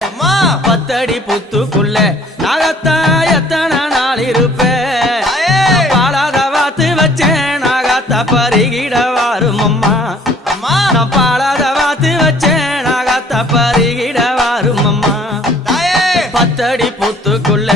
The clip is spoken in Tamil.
அம்மா பத்தடி புத்துக்குள்ள நாகத்தா எத்தனை நாள் இருப்பேன் பாலாத வாத்து வச்சேன் நாகத்தா பருகிட வாரும் அம்மா அம்மா நான் பாலாத வாத்து வச்சேன் நாகத்தா பருகிட வாரும் அம்மா தாயே பத்தடி புத்துக்குள்ள